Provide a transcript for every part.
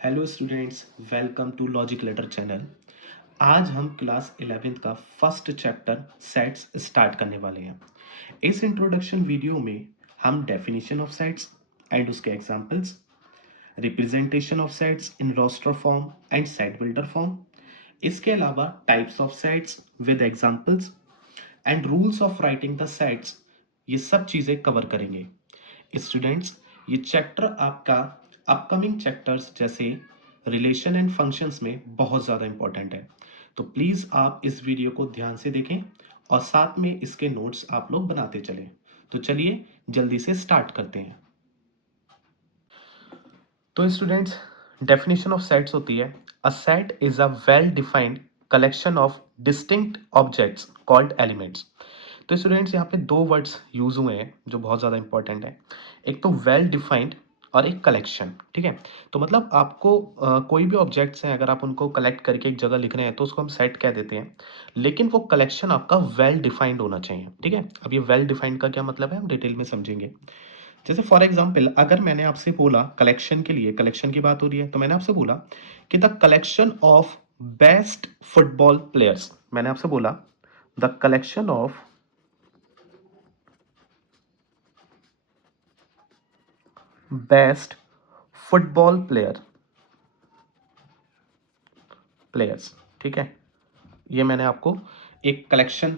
Hello students, welcome to logic letter channel. आज हम class 11th का फर्स्ट चैप्टर सेट्स स्टार्ट करने वाले हैं। इस इंट्रोडक्शन वीडियो में हम डेफिनेशन ऑफ सेट्स एंड उसके examples, representation of sets in roster form and set builder form, इसके अलावा types of sets with examples and rules of writing the sets, ये सब चीज़ें कवर करेंगे। स्टूडेंट्स, ये चैप्टर आपका अपकमिंग चैप्टर्स जैसे रिलेशन एंड फंक्शंस में बहुत ज़्यादा इंपॉर्टेंट है। तो प्लीज़ आप इस वीडियो को ध्यान से देखें और साथ में इसके नोट्स आप लोग बनाते चलें। तो चलिए जल्दी से स्टार्ट करते हैं। तो स्टूडेंट्स, डेफिनेशन ऑफ सेट्स होती है a set is a well defined collection of distinct objects called elements. तो स्टूडेंट्स, यहाँ पे दो वर्ड्स यूज हुए हैं जो बहुत ज़्यादा इंपॉर्टेंट है। एक तो वेल डिफाइंड और एक कलेक्शन। ठीक है, तो मतलब आपको कोई भी ऑब्जेक्ट्स हैं, अगर आप उनको कलेक्ट करके एक जगह लिख रहे हैं तो उसको हम सेट कह देते हैं, लेकिन वो कलेक्शन आपका वेल डिफाइंड होना चाहिए। ठीक है, अब ये वेल डिफाइंड का क्या मतलब है हम डिटेल में समझेंगे। जैसे फॉर एग्जाम्पल, अगर मैंने आपसे बोला कलेक्शन के लिए, कलेक्शन की बात हो रही है, तो मैंने आपसे बोला कि the collection of best football players. मैंने आपसे बोला the collection of best football players. ठीक है, ये मैंने आपको एक कलेक्शन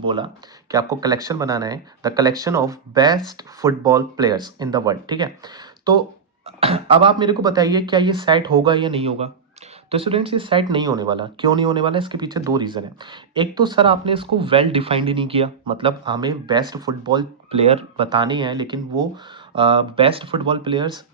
बोला कि आपको कलेक्शन बनाना है, the collection of best football players in the world. ठीक है, तो अब आप मेरे को बताइए क्या ये सेट होगा या नहीं होगा। तो स्टूडेंट्स, ये सेट नहीं होने वाला। क्यों नहीं होने वाला? इसके पीछे दो रीज़न है। एक तो सर आपने इसको वेल डिफाइंड ही नहीं किया, मतलब हमें बेस्ट फुटबॉल प्लेयर बताने हैं, लेकिन वो best football players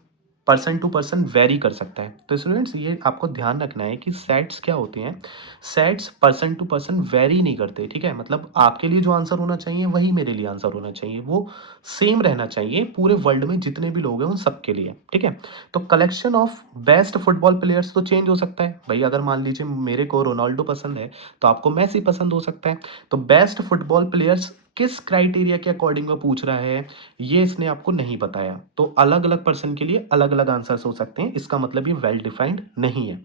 person to person vary कर सकता है। तो स्टूडेंट्स, ये आपको ध्यान रखना है कि सेट्स क्या होते हैं। Sets person to person vary नहीं करते। ठीक है, मतलब आपके लिए जो आंसर होना चाहिए वही मेरे लिए आंसर होना चाहिए, वो सेम रहना चाहिए पूरे वर्ल्ड में जितने भी लोग हैं उन सबके लिए। ठीक है, तो collection of best football players तो चेंज हो सकता है भाई। अगर मान लीजिए मेरे को रोनाल्डो पसंद है तो आपको मेसी पसंद हो सकता है। तो बेस्ट फुटबॉल प्लेयर्स किस क्राइटेरिया के अकॉर्डिंग वो पूछ रहा है, ये इसने आपको नहीं बताया। तो अलग अलग पर्सन के लिए अलग अलग आंसर्स हो सकते हैं, इसका मतलब ये वेल डिफाइंड नहीं है।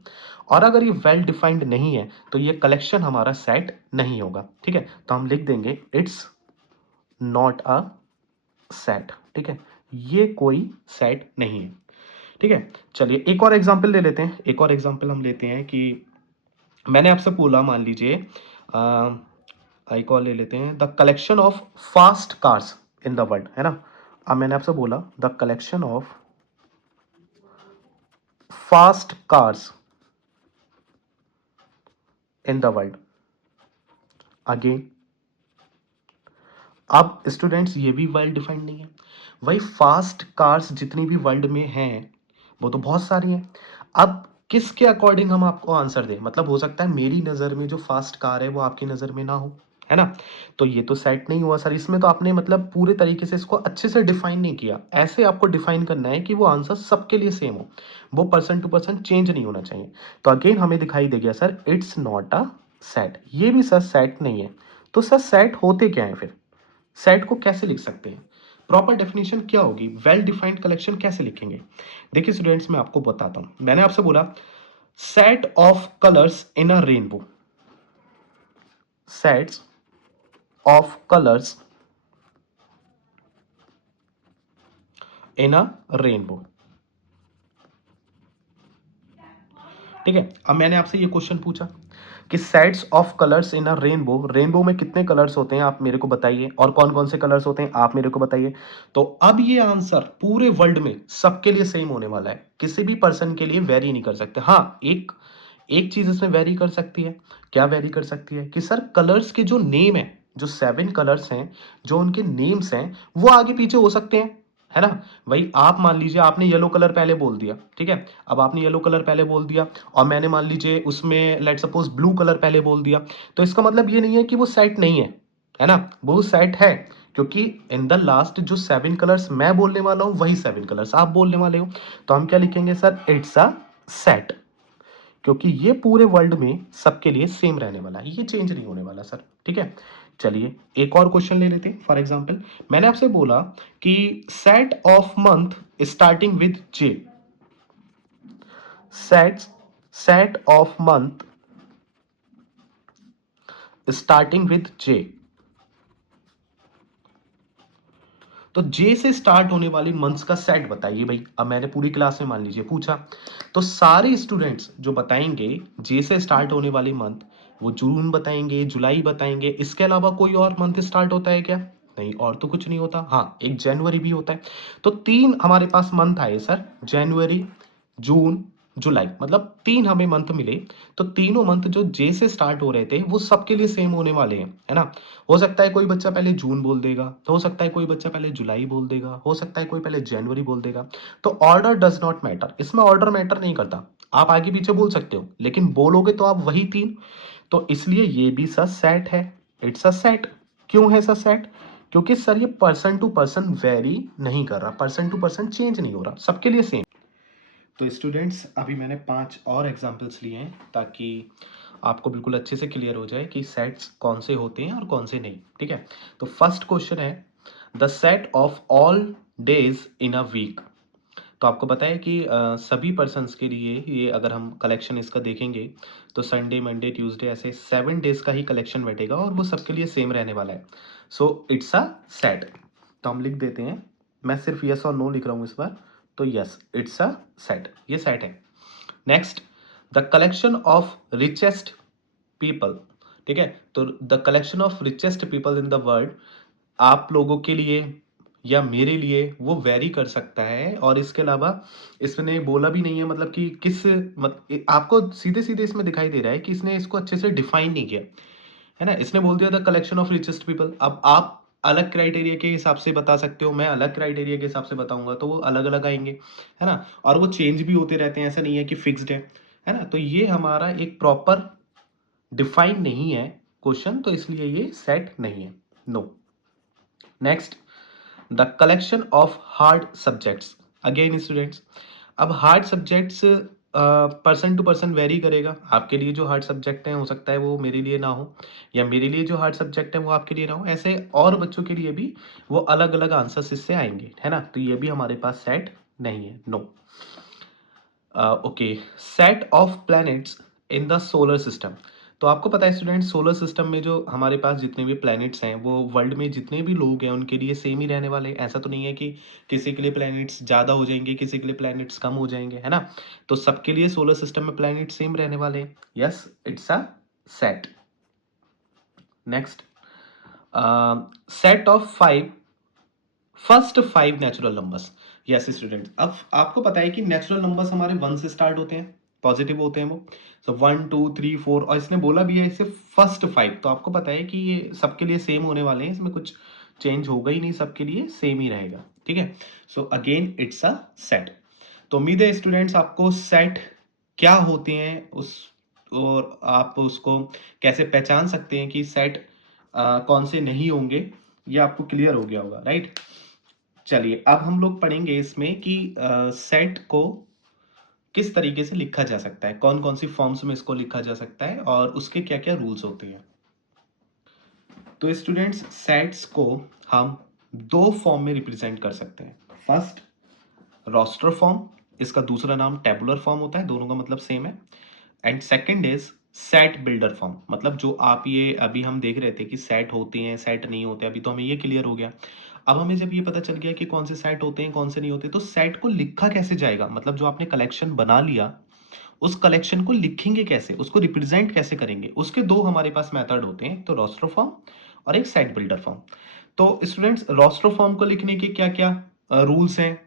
और अगर ये वेल डिफाइंड नहीं है तो ये कलेक्शन हमारा सेट नहीं होगा। ठीक है, तो हम लिख देंगे इट्स नॉट अ सेट। ठीक है, ये कोई सेट नहीं है। ठीक है, चलिए एक और एग्जांपल ले लेते हैं। एक और एग्जांपल हम लेते हैं कि मैंने आपसे बोला, मान लीजिए एक और ले लेते हैं, the collection of fast cars in the world, है ना। अब मैंने आपसे बोला the collection of fast cars in the world. Again, अब स्टूडेंट्स, ये भी वेल डिफाइंड नहीं है। वही फास्ट कार्स जितनी भी वर्ल्ड में हैं वो तो बहुत सारी हैं। अब किसके अकॉर्डिंग हम आपको आंसर दें, मतलब हो सकता है मेरी नज़र में जो फास्ट कार है वो आपकी नज़र में ना हो, है ना। तो ये तो सेट नहीं हुआ सर। इसमें तो आपने मतलब पूरे तरीके से इसको अच्छे से डिफाइन नहीं किया। ऐसे आपको डिफाइन करना है कि वो आंसर सबके लिए सेम हो, वो पर्सन टू पर्सन चेंज नहीं होना चाहिए। तो अगेन हमें दिखाई दे गया sir it's not a set, ये भी सर सेट नहीं है। तो सर सेट होते क्या है फिर? सेट को कैसे लिख सकते हैं? प्रॉपर डेफिनेशन क्या होगी? वेल डिफाइंड कलेक्शन कैसे लिखेंगे? देखिए स्टूडेंट्स, मैं आपको बताता हूं। मैंने आपसे बोला set of colours in a rainbow. Sets of colours in a rainbow. ठीक है, अब मैंने आपसे ये क्वेश्चन पूछा कि sets of colours in a rainbow, rainbow में कितने कलर्स होते हैं आप मेरे को बताइए, और कौन कौन से कलर्स होते हैं आप मेरे को बताइए। तो अब ये आंसर पूरे वर्ल्ड में सबके लिए सेम होने वाला है, किसी भी पर्सन के लिए वेरी नहीं कर सकते। हाँ, एक एक चीज इसमें वेरी कर सकती है। क्या वेरी कर सकती है? कि सर कलर्स के जो नेम है, जो 7 कलर्स हैं, जो उनके नेम्स हैं, वो आगे पीछे हो सकते हैं, है ना। भाई आप मान लीजिए आपने येलो कलर पहले बोल दिया, ठीक है। अब आपने येलो कलर पहले बोल दिया और मैंने मान लीजिए उसमें लेट सपोज ब्लू कलर पहले बोल दिया, तो इसका मतलब ये नहीं है कि वो सेट नहीं है ना। वो सेट है, क्योंकि इन द लास्ट जो 7 कलर्स मैं बोलने वाला हूं वही 7 कलर्स आप बोलने वाले हो। तो हम क्या लिखेंगे सर? इट्स अ सेट, क्योंकि ये पूरे वर्ल्ड में सबके लिए सेम रहने वाला है, ये चेंज नहीं होने वाला सर। ठीक है, चलिए एक और क्वेश्चन ले लेते हैं। फॉर एग्जांपल, मैंने आपसे बोला कि set of month starting with J. Set of month starting with J. तो जे से स्टार्ट होने वाली मंथ्स का सेट बताइए भाई। अब मैंने पूरी क्लास में मान लीजिए पूछा, तो सारे स्टूडेंट्स जो बताएंगे जे से स्टार्ट होने वाली मंथ, वो जून बताएंगे, जुलाई बताएंगे। इसके अलावा कोई और मंथ स्टार्ट होता है क्या? नहीं, और तो कुछ नहीं होता। हाँ, एक जनवरी भी होता है। तो तीन हमारे पास मंथ आए सर, जनवरी, जून, जुलाई, मतलब तीन हमें मंथ मिले। तो तीनों मंथ जो जे से स्टार्ट हो रहे थे वो सबके लिए सेम होने वाले हैं, है ना। हो सकता है कोई बच्चा पहले जून बोल देगा, तो हो सकता है कोई बच्चा पहले जुलाई बोल देगा, हो सकता है कोई पहले जनवरी बोल देगा। तो ऑर्डर डज नॉट मैटर, इसमें ऑर्डर मैटर नहीं करता। आप आगे पीछे बोल सकते हो, लेकिन बोलोगे तो आप वही तीन। तो इसलिए ये भी सर सेट है, इट्स अ सेट। क्यों है सर सेट? क्योंकि सर ये पर्सन टू पर्सन वेरी नहीं कर रहा, पर्सन टू पर्सन चेंज नहीं हो रहा, सबके लिए सेम। तो स्टूडेंट्स, अभी मैंने 5 और एग्जांपल्स लिए हैं ताकि आपको बिल्कुल अच्छे से क्लियर हो जाए कि सेट्स कौन से होते हैं और कौन से नहीं, ठीक है। तो फर्स्ट क्वेश्चन है the set of all days in a week. तो आपको पता है कि सभी पर्सन्स के लिए ये, अगर हम कलेक्शन इसका देखेंगे तो संडे, मंडे, ट्यूसडे, ऐसे 7 डेज का ही कलेक्शन बैठेगा और वो सबके लिए सेम रहने वाला है। So it's a set. तो हम लिख देते हैं, मैं सिर्फ यस और नो लिख रहा हूँ इस बार। तो यस, इट्स अ सेट, ये सेट है। Next, the collection of richest people. ठीक है, तो the collection of richest people in the world, आप लोगों के लिए या मेरे लिए वो वेरी कर सकता है। और इसके अलावा इसने बोला भी नहीं है, मतलब कि किस आपको सीधे सीधे इसमें दिखाई दे रहा है कि इसने इसको अच्छे से डिफाइन नहीं किया, है ना। इसने बोल दिया the collection of richest people. अब आप अलग क्राइटेरिया के हिसाब से बता सकते हो, मैं अलग क्राइटेरिया के हिसाब से बताऊंगा, तो वो अलग अलग आएंगे, है ना। और वो चेंज भी होते रहते हैं, ऐसा नहीं है कि फिक्स्ड है ना। तो ये हमारा एक प्रॉपर डिफाइन नहीं है क्वेश्चन, तो इसलिए ये सेट नहीं है, no. Next, the collection of hard subjects. Again students, अब hard subjects person to person vary करेगा। आपके लिए जो हार्ड सब्जेक्ट हैं हो सकता है वो मेरे लिए ना हो, या मेरे लिए जो हार्ड सब्जेक्ट है वो आपके लिए ना हो, ऐसे और बच्चों के लिए भी वो अलग अलग आंसर्स इससे आएंगे, है ना। तो ये भी हमारे पास सेट नहीं है, no. Okay, set of planets in the solar system. तो आपको पता है स्टूडेंट, सोलर सिस्टम में जो हमारे पास जितने भी प्लैनेट्स हैं, वो वर्ल्ड में जितने भी लोग हैं उनके लिए सेम ही रहने वाले हैं। ऐसा तो नहीं है कि किसी के लिए प्लैनेट्स ज़्यादा हो जाएंगे, किसी के लिए प्लैनेट्स कम हो जाएंगे, है ना। तो सबके लिए सोलर सिस्टम में प्लैनेट सेम रहने वाले हैं। Yes, it's a set. Next, set of five first 5 natural numbers. Yes student, अब आपको पता है कि नेचुरल नंबर्स हमारे 1 से स्टार्ट होते हैं, पॉजिटिव होते हैं वो। सो 1 2 3 4, और इसने बोला भी है इसे फर्स्ट 5, तो आपको पता है कि ये सबके लिए सेम होने वाले हैं, इसमें कुछ चेंज होगा ही नहीं, सबके लिए सेम ही रहेगा, ठीक है। So again it's a set. तो उम्मीद है स्टूडेंट्स आपको सेट क्या होते हैं उस, और आप उसको कैसे पहचान सकते हैं कि सेट कौन से नहीं होंगे, ये आपको क्लियर हो गया होगा, राइट। चलिए, अब हम लोग पढ़ेंगे इसमें कि सेट को किस तरीके से लिखा जा सकता है, कौन कौन सी फॉर्म्स में इसको लिखा जा सकता है और उसके क्या क्या रूल्स होते हैं। तो स्टूडेंट्स, सेट्स को हम दो फॉर्म में रिप्रेजेंट कर सकते हैं। फर्स्ट, रोस्टर फॉर्म, इसका दूसरा नाम टेबुलर फॉर्म होता है, दोनों का मतलब सेम है। And second is set builder form, मतलब जो आप ये अभी हम देख रहे थे कि सेट होते हैं सेट नहीं होते, अभी तो हमें ये क्लियर हो गया। अब हमें जब ये पता चल गया कि कौन से सेट होते हैं कौन से नहीं होते, तो सेट को लिखा कैसे जाएगा, मतलब जो आपने कलेक्शन बना लिया उस कलेक्शन को लिखेंगे कैसे, उसको रिप्रेजेंट कैसे करेंगे, उसके दो हमारे पास मेथड होते हैं, तो रोस्टर फॉर्म और एक सेट बिल्डर फॉर्म। तो स्टूडेंट्स, रोस्टर फॉर्म को लिखने के क्या क्या रूल्स हैं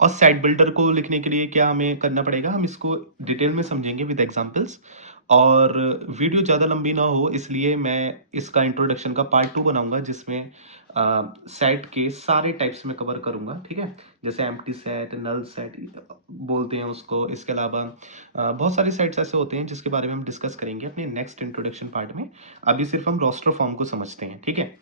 और सेट बिल्डर को लिखने के लिए क्या हमें करना पड़ेगा, हम इसको डिटेल में समझेंगे विद एग्जांपल्स। और वीडियो ज़्यादा लंबी ना हो इसलिए मैं इसका इंट्रोडक्शन का पार्ट 2 बनाऊंगा, जिसमें सेट के सारे टाइप्स में कवर करूंगा, ठीक है। जैसे एम्प्टी सेट, नल सेट बोलते हैं उसको। इसके अलावा बहुत सारे सेट्स ऐसे होते हैं जिसके बारे में हम डिस्कस करेंगे अपने नेक्स्ट इंट्रोडक्शन पार्ट में। अभी सिर्फ हम रोस्टर फॉर्म को समझते हैं, ठीक है।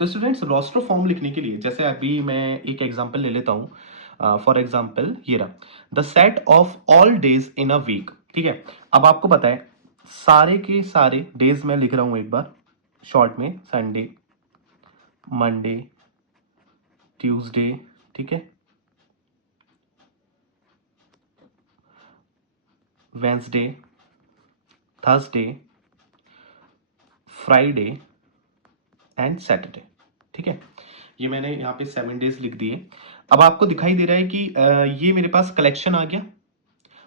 तो स्टूडेंट्स, रोस्टर फॉर्म लिखने के लिए जैसे अभी मैं एक एग्जांपल ले लेता हूँ। फॉर एग्जांपल ये रहा, the set of all days in a week, ठीक है। अब आपको पता है सारे के सारे डेज मैं लिख रहा हूँ एक बार शॉर्ट में, संडे, मंडे, ट्यूसडे, ठीक है, Wednesday, Thursday, Friday and Saturday. ठीक है, ये मैंने यहाँ पे 7 डेज लिख दिए। अब आपको दिखाई दे रहा है कि ये मेरे पास कलेक्शन आ गया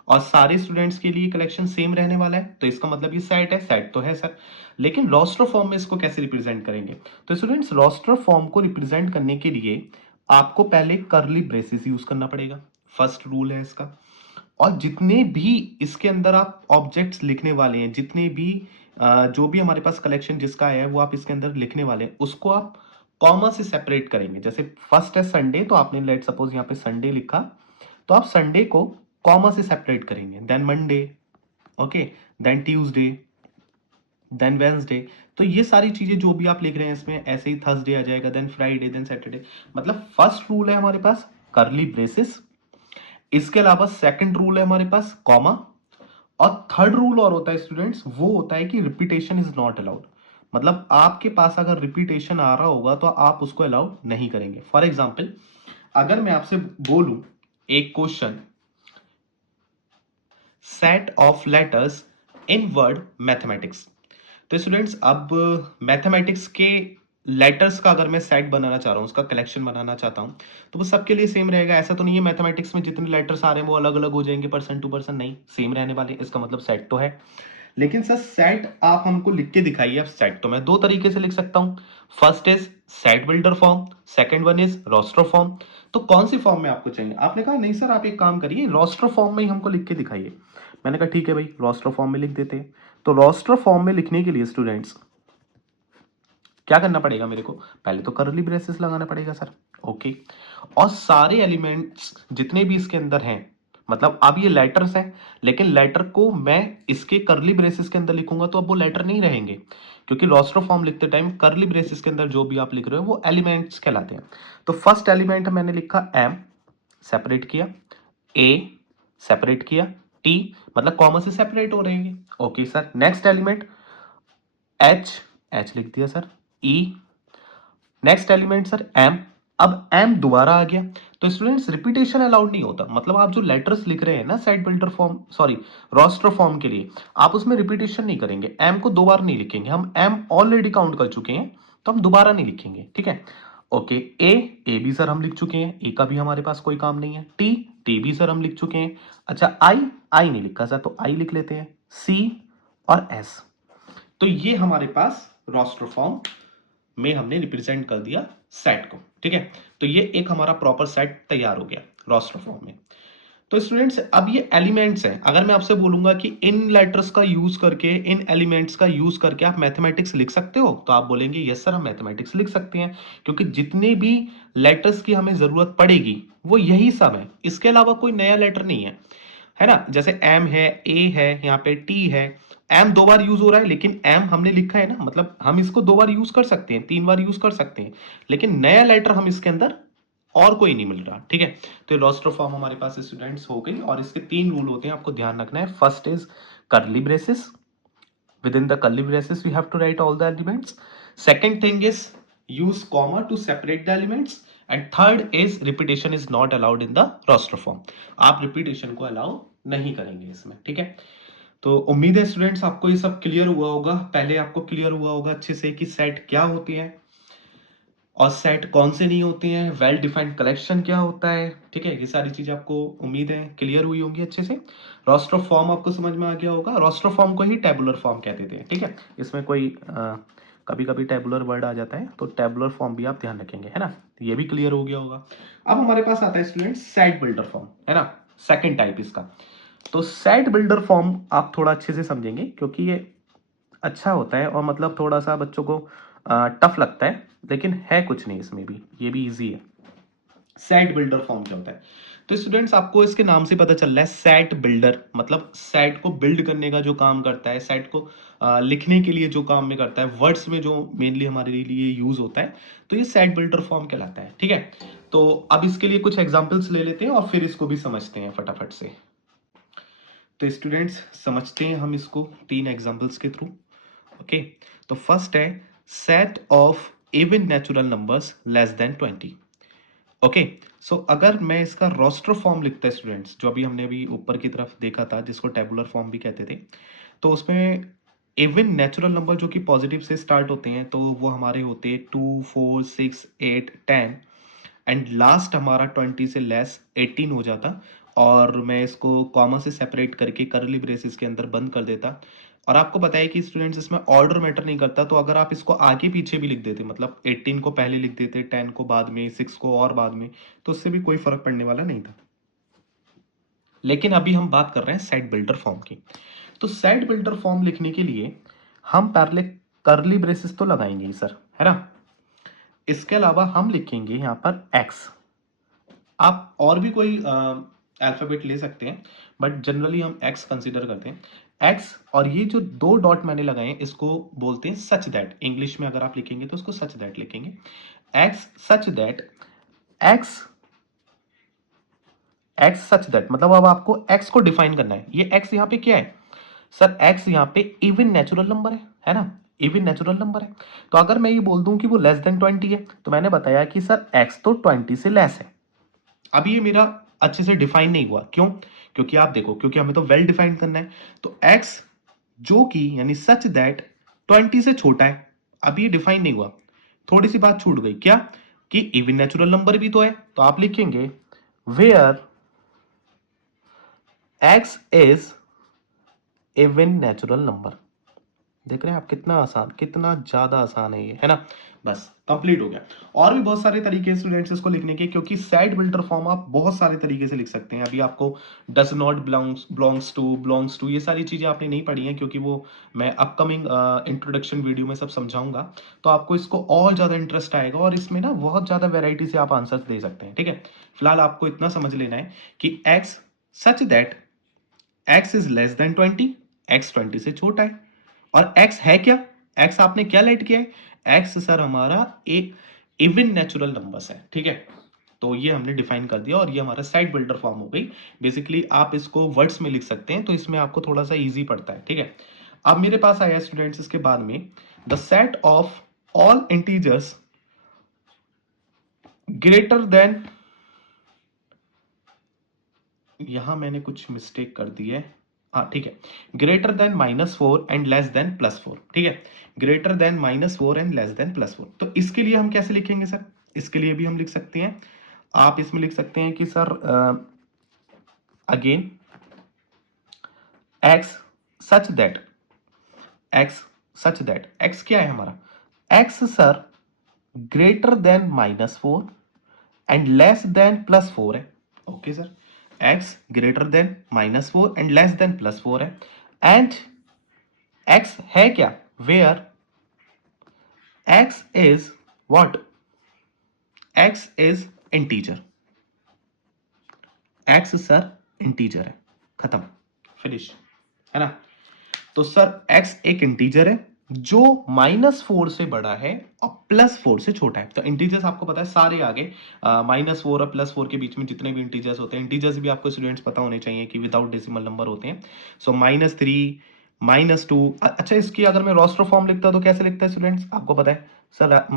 और सारे स्टूडेंट्स के लिए कलेक्शन सेम रहने वाला है, तो इसका मतलब ये सेट है, सेट तो है सर। लेकिन रोस्टर फॉर्म में इसको कैसे रिप्रेजेंट करेंगे? तो स्टूडेंट्स रोस्टर फॉर्म को रिप्रेजेंट करने के लिए आपको पहले कर्ली ब्रेसेस यूज करना पड़ेगा, फर्स्ट रूल है इसका। और जितने भी इसके अंदर आप ऑब्जेक्ट्स लिखने वाले हैं, जितने भी जो भी हमारे पास कलेक्शन जिसका है वो आप इसके अंदर लिखने वाले हैं, उसको आप कॉमा से सेपरेट करेंगे। जैसे फर्स्ट है संडे, तो आपने लेट सपोज यहाँ पे संडे लिखा, तो आप संडे को कॉमा से सेपरेट करेंगे, then Monday, okay, then Tuesday, then Wednesday. तो ये सारी चीजें जो भी आप लिख रहे हैं इसमें ऐसे ही थर्सडे आ जाएगा, देन फ्राइडे, देन सैटरडे। मतलब फर्स्ट रूल है हमारे पास कर्ली ब्रेसेस, इसके अलावा सेकंड रूल है हमारे पास कॉमा, और थर्ड रूल और होता है स्टूडेंट्स, वो होता है कि रिपीटेशन इज नॉट अलाउड। मतलब आपके पास अगर रिपीटेशन आ रहा होगा तो आप उसको अलाउ नहीं करेंगे। फॉर एग्जाम्पल, अगर मैं आपसे बोलूं एक question, set of letters in word mathematics, तो स्टूडेंट्स अब मैथमेटिक्स के लेटर्स का अगर मैं सेट बनाना चाह रहा हूँ, उसका कलेक्शन बनाना चाहता हूँ, तो वो सबके लिए सेम रहेगा। ऐसा तो नहीं है मैथमेटिक्स में जितने लेटर्स आ रहे हैं वो अलग अलग हो जाएंगे पर्सन टू पर्सन, नहीं, सेम रहने वाले, इसका मतलब सेट तो है। लेकिन सर सेट आप हमको लिख के दिखाइए। अब सेट तो मैं दो तरीके से लिख सकता हूँ, first is set builder form, second one is roster form. तो कौन सी फॉर्म में आपको चाहिए? आपने कहा नहीं सर आप एक काम करिए रोस्टर फॉर्म में ही हमको लिख के दिखाइए। मैंने कहा ठीक है भाई, रोस्टर फॉर्म में लिख देते हैं। तो रोस्टर फॉर्म में लिखने के लिए स्टूडेंट्स क्या करना पड़ेगा मेरे को? पहले तो कर्ली ब्रेसेस लगाना पड़ेगा सर, ओके। और सारे एलिमेंट्स जितने भी इसके अंदर हैं, मतलब अब ये लेटर्स हैं, लेकिन लेटर को मैं इसके कर्ली ब्रेसेस के अंदर लिखूंगा तो अब वो लेटर नहीं रहेंगे, क्योंकि रोस्टर फॉर्म लिखते टाइम कर्ली ब्रेसेस के अंदर जो भी आप लिख रहे हो वो एलिमेंट्स कहलाते हैं। तो फर्स्ट एलिमेंट मैंने लिखा एम, सेपरेट किया, ए सेपरेट किया, टी मतलब कॉमा से सेपरेट हो रहेंगे, okay sir. Next element H, H लिख दिया सर, ई, नेक्स्ट एलिमेंट सर एम, अब एम दोबारा आ गया। तो स्टूडेंट्स रिपीटेशन अलाउड नहीं होता, मतलब आप जो लेटर्स लिख रहे हैं ना set builder form, sorry roster form के लिए, आप उसमें रिपीटेशन नहीं करेंगे, एम को दो बार नहीं लिखेंगे, हम एम ऑलरेडी काउंट कर चुके हैं तो हम दोबारा नहीं लिखेंगे, ठीक है। ओके, ए भी सर हम लिख चुके हैं, ए का भी हमारे पास कोई काम नहीं है। टी, टी भी सर हम लिख चुके हैं। अच्छा आई, आई नहीं लिखा सर, तो आई लिख लेते हैं। सी और एस, तो ये हमारे पास रोस्टर फॉर्म में हमने रिप्रेजेंट कर दिया सेट को, ठीक है। तो ये एक हमारा प्रॉपर सेट तैयार हो गया रोस्टर फॉर्म में। तो स्टूडेंट्स अब ये एलिमेंट्स हैं, अगर मैं आपसे बोलूंगा कि इन लेटर्स का यूज करके, इन एलिमेंट्स का यूज करके आप मैथमेटिक्स लिख सकते हो, तो आप बोलेंगे यस सर हम मैथमेटिक्स लिख सकते हैं, क्योंकि जितने भी लेटर्स की हमें जरूरत पड़ेगी वो यही सब है, इसके अलावा कोई नया लेटर नहीं है ना। जैसे एम है, ए है, यहाँ पे टी है, एम दो बार यूज हो रहा है, लेकिन एम हमने लिखा है ना, मतलब हम इसको दो बार यूज कर सकते हैं, तीन बार यूज कर सकते हैं, लेकिन नया लेटर हम इसके अंदर और कोई नहीं मिल रहा, ठीक है। तो रोस्टर फॉर्म हमारे पास स्टूडेंट्स हो गई, और इसके तीन रूल होते हैं, आपको ध्यान रखना है। First is curly braces, within the curly braces we have to write all the elements. Second thing is use comma to separate the elements, and third is repetition is not allowed in the roster form. आप repetition को allow नहीं करेंगे इसमें, ठीक है। तो उम्मीद है स्टूडेंट्स आपको ये सब क्लियर हुआ होगा, पहले आपको क्लियर हुआ होगा अच्छे से कि सेट क्या होती है और सेट कौन से नहीं होते हैं, वेल डिफाइंड कलेक्शन क्या होता है, ठीक है। ये सारी चीजें आपको उम्मीद है क्लियर हुई होंगी अच्छे से। रोस्टर फॉर्म आपको समझ में आ गया होगा, रोस्टर फॉर्म को ही टेबुलर फॉर्म कहते थे, ठीक है। इसमें कोई कभी कभी टेबुलर वर्ड आ जाता है, तो टेबुलर फॉर्म भी आप ध्यान रखेंगे, है ना। ये भी क्लियर हो गया होगा। अब हमारे पास आता है स्टूडेंट सेट बिल्डर फॉर्म, है ना, सेकेंड टाइप इसका। तो सेट बिल्डर फॉर्म आप थोड़ा अच्छे से समझेंगे, क्योंकि ये अच्छा होता है और मतलब थोड़ा सा बच्चों को टफ लगता है, लेकिन है कुछ नहीं इसमें भी, ये भी इजी है। सेट बिल्डर फॉर्म क्या होता है? तो स्टूडेंट्स आपको इसके नाम से पता चल रहा है, सेट बिल्डर मतलब सेट को बिल्ड करने का जो काम करता है, सेट को लिखने के लिए जो काम में करता है, वर्ड्स में जो मेनली हमारे लिए यूज होता है, तो ये सेट बिल्डर फॉर्म कहलाता है, ठीक है। तो अब इसके लिए कुछ एग्जाम्पल्स ले लेते हैं और फिर इसको भी समझते हैं फटाफट से। तो स्टूडेंट्स समझते हैं हम इसको तीन एग्जाम्पल्स के थ्रू, ओके। तो फर्स्ट है set of even natural numbers less than 20, okay. So अगर मैं इसका रोस्टर फॉर्म लिखता है स्टूडेंट्स, जो अभी हमने अभी ऊपर की तरफ देखा था जिसको टेबुलर फॉर्म भी कहते थे, तो उसमें इवन नेचुरल नंबर जो कि पॉजिटिव से स्टार्ट होते हैं तो वो हमारे होते हैं 2, 4, 6, 8, 10 एंड लास्ट हमारा 20 से लेस 18 हो जाता, और मैं इसको कॉमा से सेपरेट करके करली ब्रेसेस के अंदर बंद कर देता। और आपको पता है कि स्टूडेंट्स इसमें ऑर्डर मैटर नहीं करता, तो अगर आप इसको आगे पीछे भी लिख देते, मतलब 18 को पहले लिख देते, 10 को बाद में, 6 को और बाद में, तो उससे भी कोई फर्क पड़ने वाला नहीं था। लेकिन अभी हम बात कर रहे हैं सेट बिल्डर फॉर्म की। तो सेट बिल्डर फॉर्म लिखने के लिए हम पहले करली ब्रेसेस तो लगाएंगे ही सर, है ना। इसके अलावा हम लिखेंगे यहाँ पर एक्स। आप और भी कोई अल्फाबेट ले सकते हैं, बट जनरली हम एक्स कंसीडर करते हैं। एक्स, और ये जो दो डॉट मैंने लगाए हैं इसको बोलते हैं सच दैट। इंग्लिश में अगर आप लिखेंगे तो उसको सच दैट लिखेंगे। X such that, x x such that, मतलब अब आपको एक्स को डिफाइन करना है। ये एक्स यहाँ पे क्या है सर? एक्स यहाँ पे इवन नेचुरल नंबर है ना, इवन नेचुरल नंबर है। तो अगर मैं ये बोल दूं कि वो लेस देन 20 है, तो मैंने बताया कि सर एक्स तो 20 से लेस है। अब ये मेरा अच्छे से डिफाइन नहीं हुआ, क्यों? क्योंकि आप देखो, क्योंकि हमें तो वेल डिफाइन करना है। तो x जो कि यानी सच दैट 20 से छोटा है, अब ये डिफाइन नहीं हुआ, थोड़ी सी बात छूट गई। क्या? कि इवन नेचुरल नंबर भी तो है, तो आप लिखेंगे where x is even natural number. देख रहे हैं आप कितना आसान, कितना ज्यादा आसान है ये, है ना। बस कंप्लीट हो गया। और भी बहुत सारे तरीके स्टूडेंट्स इसको लिखने के, क्योंकि सेट बिल्डर फॉर्म आप बहुत सारे तरीके से लिख सकते हैं। अभी आपको डज नॉट बिलोंग्स टू ये सारी चीजें आपने नहीं पढ़ी हैं, क्योंकि वो मैं अपकमिंग इंट्रोडक्शन वीडियो में सब समझाऊंगा। तो आपको इसको और ज्यादा इंटरेस्ट आएगा, और इसमें ना बहुत ज्यादा वेराइटी से आप आंसर दे सकते हैं, ठीक है। फिलहाल आपको इतना समझ लेना है कि x such that x is less than 20, x 20 से छोटा है। और x है क्या? x आपने क्या लेट किया है? x सर हमारा एक इवन नेचुरल नंबर्स है, ठीक है। तो ये हमने डिफाइन कर दिया, और ये हमारा सेट बिल्डर फॉर्म हो गई। बेसिकली आप इसको वर्ड्स में लिख सकते हैं, तो इसमें आपको थोड़ा सा इजी पड़ता है, ठीक है। अब मेरे पास आया स्टूडेंट्स इसके बाद में the set of all integers greater than, यहां मैंने कुछ मिस्टेक कर दी है, हाँ ठीक है, greater than -4 and less than +4, ठीक है। Greater than -4 and less than +4, तो इसके लिए हम कैसे लिखेंगे सर? इसके लिए भी हम लिख सकते हैं, आप इसमें लिख सकते हैं कि sir again x such that, x such that, x क्या है हमारा? X sir greater than -4 and less than +4 है। Okay sir, x greater than -4 and less than +4 है। एंड x है क्या? Where x is what? x is integer. x sir integer है, खत्म, finish, है ना। तो सर x एक इंटीजर है जो -4 से बड़ा है और +4 से छोटा है। तो इंटीजर्स आपको पता है सारे आगे -4 और +4 के बीच में जितने भी इंटीजर्स होते हैं, इंटीजर्स भी आपको स्टूडेंट्स पता होने चाहिए कि विदाउट डेसिमल नंबर होते हैं। सो -3, -2। अच्छा, इसकी अगर मैं रोस्टर फॉर्म लिखता हूं तो कैसे लिखता है स्टूडेंट्स? आपको पता है सर,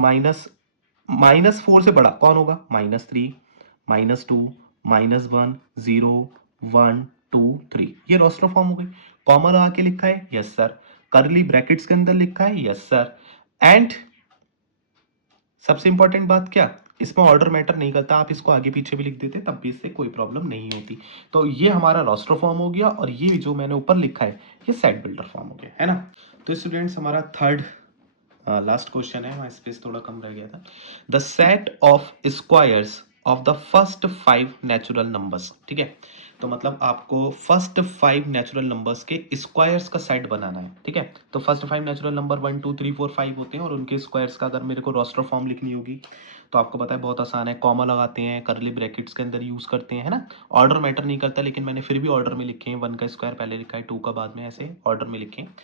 -4 से बड़ा कौन होगा? -3, -2, -1, 0, 1, 2, 3, ये रोस्टर फॉर्म हो गई। कॉमा लगा के लिखा है, यस सर। करली ब्रैकेट्स के अंदर लिखा है, यस सर। एंड सबसे इंपॉर्टेंट बात क्या, इसमें ऑर्डर मैटर नहीं करता, आप इसको आगे पीछे भी लिख देते तब भी इससे कोई प्रॉब्लम नहीं होती। तो ये हमारा रोस्टर फॉर्म हो गया, और ये जो मैंने ऊपर लिखा है ये सेट बिल्डर फॉर्म हो गया, है ना। तो स्टूडेंट्स हमारा थर्ड लास्ट क्वेश्चन है, वहां स्पेस थोड़ा कम रह गया था। The set of squares of the first 5 natural numbers, ठीक है। तो मतलब आपको फर्स्ट 5 नेचुरल नंबर्स के स्क्वायर्स का सेट बनाना है, ठीक है। तो फर्स्ट 5 नेचुरल नंबर 1, 2, 3, 4, 5 होते हैं, और उनके स्क्वायर्स का अगर मेरे को रोस्टर फॉर्म लिखनी होगी तो आपको पता है बहुत आसान है, कॉमा लगाते हैं, करली ब्रैकेट्स के अंदर यूज करते हैं, है ना। ऑर्डर मैटर नहीं करता, लेकिन मैंने फिर भी ऑर्डर में लिखे हैं, 1 का स्क्वायर पहले लिखा है, 2 का बाद में, ऐसे ऑर्डर में लिखे हैं।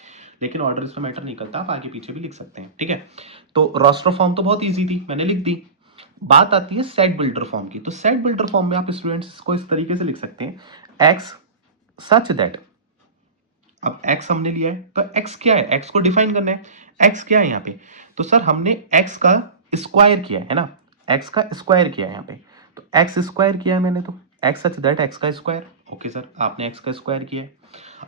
लेकिन ऑर्डर इसमें मैटर नहीं करता, आप आगे पीछे भी लिख सकते हैं, ठीक है। तो रोस्टर फॉर्म तो बहुत इजी थी, मैंने लिख दी। बात आती है सेट बिल्डर फॉर्म की। तो सेट बिल्डर फॉर्म में आप स्टूडेंट्स इसको इस तरीके से लिख सकते हैं, x सच दैट, अब x हमने लिया है तो x क्या है, x को डिफाइन करना है। x क्या है यहाँ पे? तो सर हमने x का स्क्वायर किया है ना, x का स्क्वायर किया है यहाँ पे। तो एक्स स्क्वायर किया है मैंने, तो एक्स सच दैट एक्स का स्क्वायर। ओके सर, आपने एक्स का स्क्वायर किया है।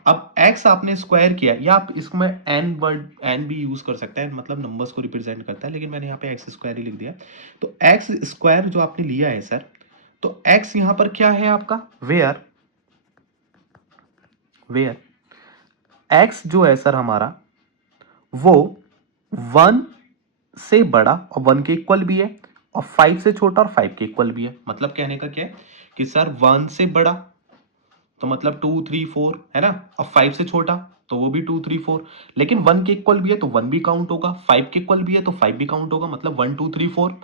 अब एक्स आपने स्क्वायर किया, या आप इसमें एन वर्ड एन भी यूज कर सकते हैं, मतलब नंबर्स को रिप्रेजेंट करता है, लेकिन मैंने यहाँ पे एक्स स्क्वायर ही लिख दिया। तो एक्स स्क्वायर जो आपने लिया है सर, तो एक्स यहां पर क्या है आपका, वेयर वेयर एक्स जो है सर हमारा, वो 1 से बड़ा और 1 के इक्वल भी है, और 5 से छोटा और 5 के इक्वल भी है। मतलब कहने का क्या है कि सर 1 से बड़ा तो मतलब 2 3 4 है ना, और 5 से छोटा तो वो भी 2 3 4, लेकिन 1 के इक्वल भी है तो 1 भी काउंट होगा, 5 के इक्वल भी है तो 5 भी काउंट होगा, मतलब 1 2 3 4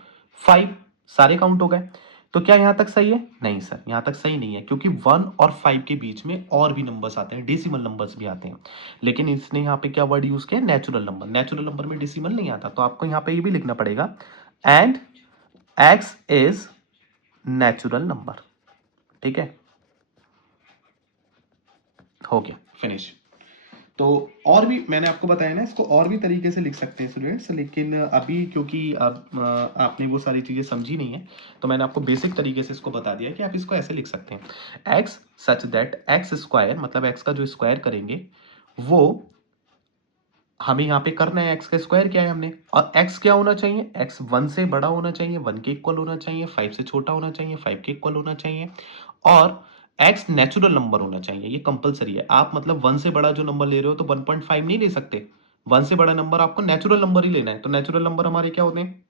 5 सारे काउंट हो गए। तो क्या यहां तक सही है? नहीं सर, यहां तक सही नहीं है, क्योंकि 1 और 5 के बीच में और भी नंबर्स आते हैं, डेसिमल नंबर्स भी आते हैं, लेकिन इसने यहाँ पे क्या वर्ड यूज किया, नेचुरल नंबर। नेचुरल नंबर में डेसिमल नहीं आता, तो आपको यहाँ पे ये भी लिखना पड़ेगा, and x is natural number. ठीक है, हो गया, फिनिश। तो और भी मैंने आपको बताया ना, इसको और भी तरीके से लिख सकते हैं स्टूडेंट्स, लेकिन अभी क्योंकि अब आपने वो सारी चीज़ें समझी नहीं है, तो मैंने आपको बेसिक तरीके से इसको बता दिया कि आप इसको ऐसे लिख सकते हैं, x such that x square, मतलब एक्स का जो स्क्वायर करेंगे वो हमें यहाँ पे करना है, एक्स का स्क्वायर क्या है हमने, और एक्स क्या होना चाहिए, एक्स 1 से बड़ा होना चाहिए, 1 के इक्वल होना चाहिए, 5 से छोटा होना चाहिए, 5 के इक्वल होना चाहिए, और एक्स नेचुरल नंबर होना चाहिए। ये कंपलसरी है, आप मतलब 1 से बड़ा जो नंबर ले रहे हो तो 1.5 नहीं ले सकते, 1 से बड़ा नंबर आपको नेचुरल नंबर ही लेना है। तो नेचुरल नंबर हमारे क्या होते हैं,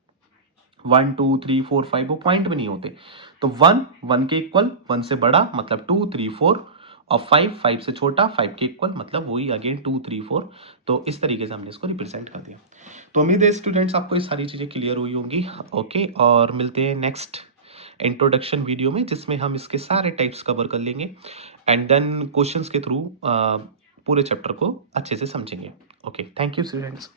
1 2 3 4 5, वो पॉइंट में नहीं होते। तो 1 1 के इक्वल, 1 से बड़ा मतलब 2 3 4, और 5 5 से छोटा, 5 के इक्वल मतलब वही अगेन 2 3 4। तो इस तरीके से हमने इसको रिप्रेजेंट कर दिया। तो उम्मीद है स्टूडेंट्स आपको ये सारी चीज़ें क्लियर हुई होंगी। ओके, और मिलते हैं नेक्स्ट इंट्रोडक्शन वीडियो में, जिसमें हम इसके सारे टाइप्स कवर कर लेंगे, एंड देन क्वेश्चंस के थ्रू पूरे चैप्टर को अच्छे से समझेंगे। Okay, thank you students.